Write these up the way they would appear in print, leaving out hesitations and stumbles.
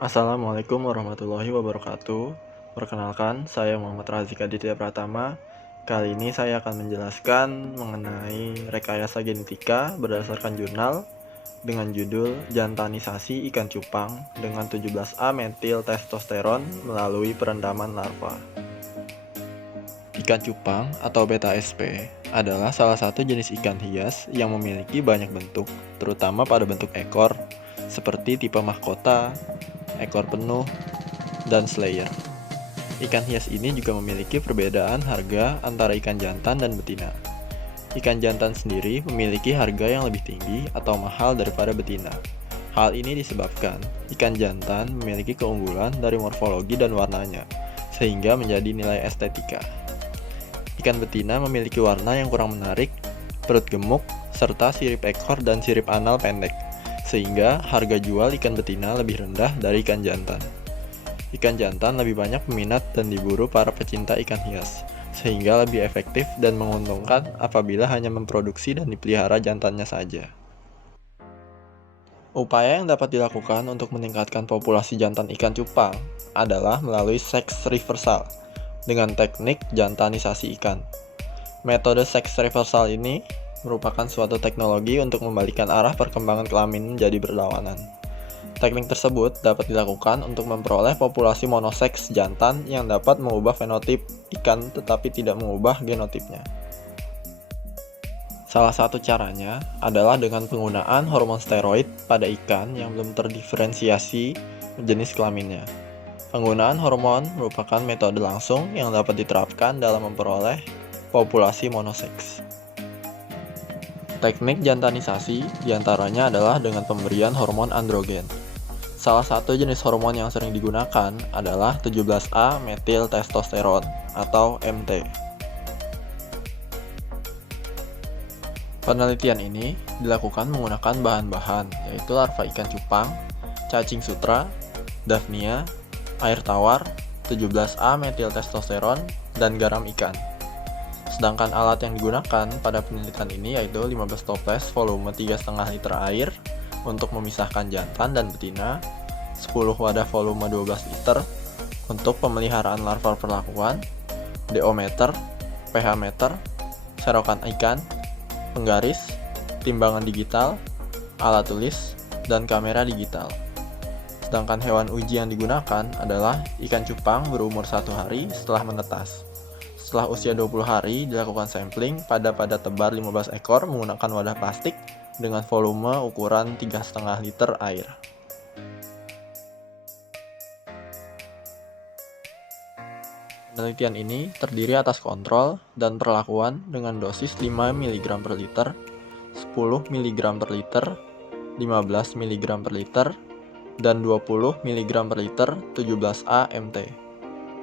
Assalamualaikum warahmatullahi wabarakatuh. Perkenalkan, saya Muhammad Razik Aditya Pratama. Kali ini saya akan menjelaskan mengenai rekayasa genetika berdasarkan jurnal dengan judul Jantanisasi ikan cupang dengan 17A metil testosteron melalui perendaman larva. Ikan cupang atau beta SP adalah salah satu jenis ikan hias yang memiliki banyak bentuk, terutama pada bentuk ekor, seperti tipe mahkota, ekor penuh, dan slayer. Ikan hias ini juga memiliki perbedaan harga antara ikan jantan dan betina. Ikan jantan sendiri memiliki harga yang lebih tinggi atau mahal daripada betina. Hal ini disebabkan ikan jantan memiliki keunggulan dari morfologi dan warnanya, sehingga menjadi nilai estetika. Ikan betina memiliki warna yang kurang menarik, perut gemuk, serta sirip ekor dan sirip anal pendek, sehingga harga jual ikan betina lebih rendah dari ikan jantan. Ikan jantan lebih banyak peminat dan diburu para pecinta ikan hias, sehingga lebih efektif dan menguntungkan apabila hanya memproduksi dan dipelihara jantannya saja. Upaya yang dapat dilakukan untuk meningkatkan populasi jantan ikan cupang adalah melalui seks reversal dengan teknik jantanisasi ikan. Metode seks reversal ini merupakan suatu teknologi untuk membalikan arah perkembangan kelamin menjadi berlawanan. Teknik tersebut dapat dilakukan untuk memperoleh populasi monoseks jantan yang dapat mengubah fenotip ikan tetapi tidak mengubah genotipnya. Salah satu caranya adalah dengan penggunaan hormon steroid pada ikan yang belum terdiferensiasi jenis kelaminnya. Penggunaan hormon merupakan metode langsung yang dapat diterapkan dalam memperoleh populasi monoseks. Teknik jantanisasi diantaranya adalah dengan pemberian hormon androgen. Salah satu jenis hormon yang sering digunakan adalah 17A metil testosteron atau MT. Penelitian ini dilakukan menggunakan bahan-bahan yaitu larva ikan cupang, cacing sutra, daphnia, air tawar, 17A metil testosteron, dan garam ikan. Sedangkan alat yang digunakan pada penelitian ini yaitu 15 toples volume 3,5 liter air untuk memisahkan jantan dan betina, 10 wadah volume 12 liter untuk pemeliharaan larva perlakuan, deometer, pH meter, serokan ikan, penggaris, timbangan digital, alat tulis, dan kamera digital. Sedangkan hewan uji yang digunakan adalah ikan cupang berumur 1 hari setelah menetas. Setelah usia 20 hari, dilakukan sampling pada tebar 15 ekor menggunakan wadah plastik dengan volume ukuran 3,5 liter air. Penelitian ini terdiri atas kontrol dan perlakuan dengan dosis 5 mg per liter, 10 mg per liter, 15 mg per liter, dan 20 mg per liter 17A MT,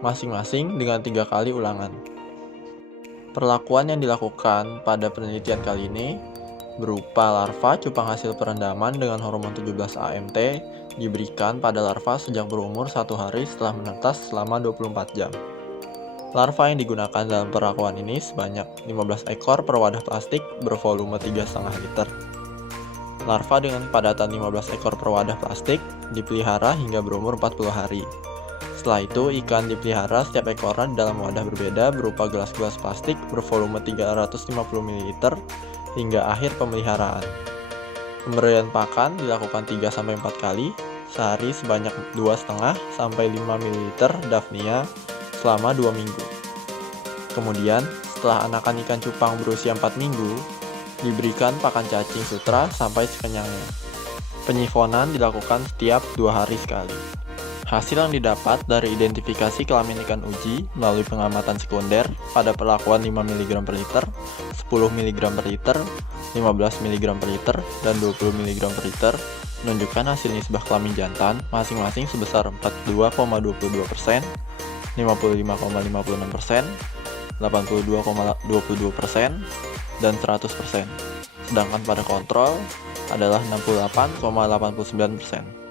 masing-masing dengan 3 kali ulangan. Perlakuan yang dilakukan pada penelitian kali ini berupa larva cupang hasil perendaman dengan hormon 17A MT diberikan pada larva sejak berumur 1 hari setelah menetas selama 24 jam. Larva yang digunakan dalam perlakuan ini sebanyak 15 ekor per wadah plastik bervolume 3,5 liter. Larva dengan kepadatan 15 ekor per wadah plastik dipelihara hingga berumur 40 hari. Setelah itu, ikan dipelihara setiap ekornya dalam wadah berbeda berupa gelas-gelas plastik bervolume 350 ml hingga akhir pemeliharaan. Pemberian pakan dilakukan 3-4 kali sehari sebanyak 2,5-5 ml daphnia selama 2 minggu. Kemudian, setelah anakan ikan cupang berusia 4 minggu, diberikan pakan cacing sutra sampai sekenyangnya. Penyifonan dilakukan setiap 2 hari sekali. Hasil yang didapat dari identifikasi kelamin ikan uji melalui pengamatan sekunder pada perlakuan 5 mg per liter, 10 mg per liter, 15 mg per liter, dan 20 mg per liter menunjukkan hasil nisbah kelamin jantan masing-masing sebesar 42,22%, 55,56%, 82,22%, dan 100%. Sedangkan pada kontrol adalah 68,89%.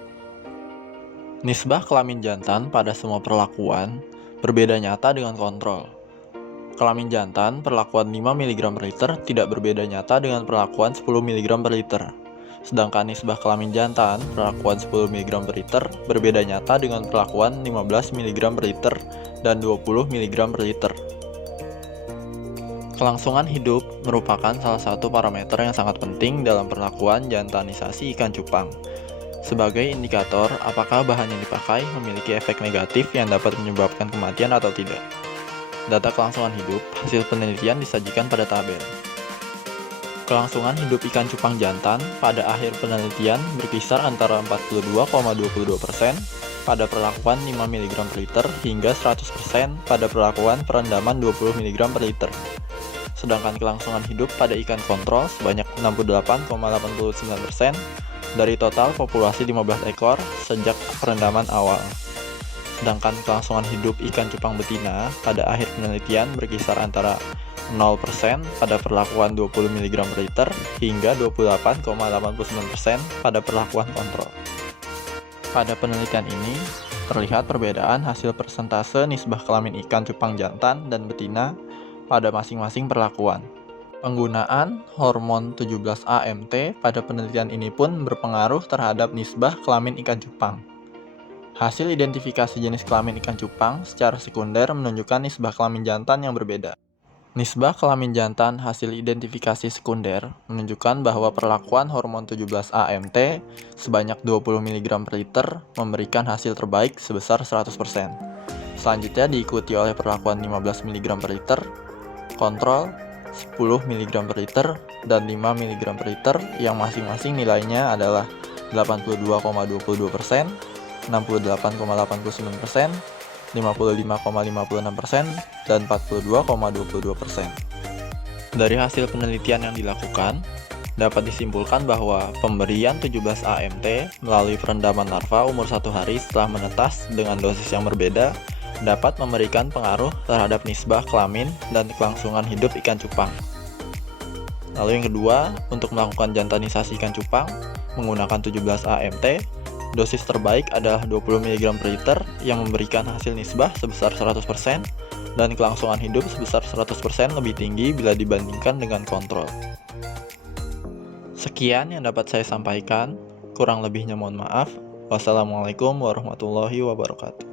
Nisbah kelamin jantan pada semua perlakuan berbeda nyata dengan kontrol. Kelamin jantan perlakuan 5 mg per liter tidak berbeda nyata dengan perlakuan 10 mg per liter. Sedangkan nisbah kelamin jantan perlakuan 10 mg per liter berbeda nyata dengan perlakuan 15 mg per liter dan 20 mg per liter. Kelangsungan hidup merupakan salah satu parameter yang sangat penting dalam perlakuan jantanisasi ikan cupang. Sebagai indikator apakah bahan yang dipakai memiliki efek negatif yang dapat menyebabkan kematian atau tidak. Data kelangsungan hidup hasil penelitian disajikan pada tabel. Kelangsungan hidup ikan cupang jantan pada akhir penelitian berkisar antara 42,22% pada perlakuan 5 mg per liter hingga 100% pada perlakuan perendaman 20 mg per liter. Sedangkan kelangsungan hidup pada ikan kontrol sebanyak 68,89% dari total populasi 15 ekor sejak perendaman awal. Sedangkan kelangsungan hidup ikan cupang betina pada akhir penelitian berkisar antara 0% pada perlakuan 20 mg per liter hingga 28,89% pada perlakuan kontrol. Pada penelitian ini, terlihat perbedaan hasil persentase nisbah kelamin ikan cupang jantan dan betina pada masing-masing perlakuan. Penggunaan hormon 17-AMT pada penelitian ini pun berpengaruh terhadap nisbah kelamin ikan cupang. Hasil identifikasi jenis kelamin ikan cupang secara sekunder menunjukkan nisbah kelamin jantan yang berbeda. Nisbah kelamin jantan hasil identifikasi sekunder menunjukkan bahwa perlakuan hormon 17-AMT sebanyak 20 mg per liter memberikan hasil terbaik sebesar 100%. Selanjutnya diikuti oleh perlakuan 15 mg per liter, kontrol 10 mg per liter, dan 5 mg per liter yang masing-masing nilainya adalah 82,22%, 68,89%, 55,56%, dan 42,22%. Dari hasil penelitian yang dilakukan, dapat disimpulkan bahwa pemberian 17-AMT melalui perendaman larva umur 1 hari setelah menetas dengan dosis yang berbeda dapat memberikan pengaruh terhadap nisbah kelamin dan kelangsungan hidup ikan cupang. Lalu yang kedua, untuk melakukan jantanisasi ikan cupang menggunakan 17-AMT, dosis terbaik adalah 20 mg per liter yang memberikan hasil nisbah sebesar 100% dan kelangsungan hidup sebesar 100% lebih tinggi bila dibandingkan dengan kontrol. Sekian yang dapat saya sampaikan, kurang lebihnya mohon maaf. Wassalamualaikum warahmatullahi wabarakatuh.